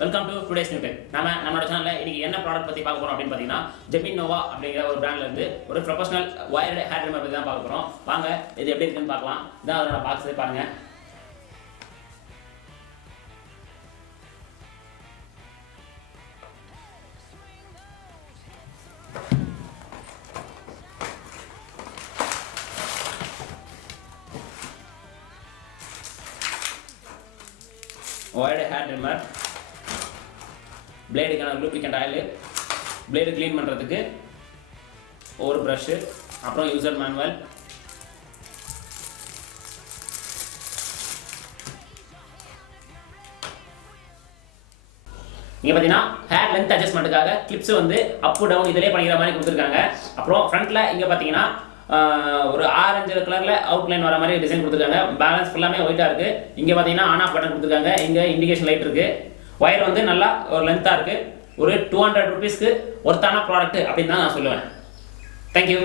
Welcome to today's new tech. நம்மளோட சேனல்ல இன்னைக்கு என்ன ப்ராடக்ட் பத்தி பார்க்க போறோம் அப்படின்னு பாத்தீங்கன்னா ஜெமின் நோவா அப்படிங்கிற ஒரு பிராண்ட்ல இருந்து ஒரு ப்ரொஃபஷனல் வயர்டு ஹேர் ட்ரிம்மர் பத்தி தான் பார்க்க போறோம். வாங்க இது எப்படி இருக்குன்னு பார்க்கலாம். இதான் அதோட பாக்ஸ் பாருங்க. வயர்டு ஹேர் ட்ரிம்மர், பிளேடுக்கான லூப்ரிகன்ட் ஆயில், பிளேடு க்ளீன் பண்ணுறதுக்கு ஒரு ப்ரஷ்ஷு, அப்புறம் யூசர் மேனுவல், இங்கே பார்த்தீங்கன்னா ஹேர் லென்த் அட்ஜஸ்ட்மெண்ட்டுக்காக கிளிப்ஸ் வந்து அப் டவுன் இதிலே பண்ணிக்கிற மாதிரி கொடுத்துருக்காங்க. அப்புறம் ஃப்ரண்ட்டில் இங்கே பார்த்தீங்கன்னா ஒரு ஆரஞ்சு கலரில் அவுட்லைன் வர மாதிரி டிசைன் கொடுத்துருக்காங்க. பேலன்ஸ் ஃபுல்லாமே ஒயிட்டாக இருக்குது. இங்கே பார்த்தீங்கன்னா ஆன் ஆஃப் பட்டன் கொடுத்துருக்காங்க. இங்கே இண்டிகேஷன் லைட் இருக்குது. ஒயர் வந்து நல்லா ஒரு லென்த்தாக இருக்குது. ஒரு 200 ருபீஸ்க்கு ஒர்த்தான ப்ராடக்ட் அப்படின்னு தான் நான் சொல்லுவேன். தேங்க்யூ.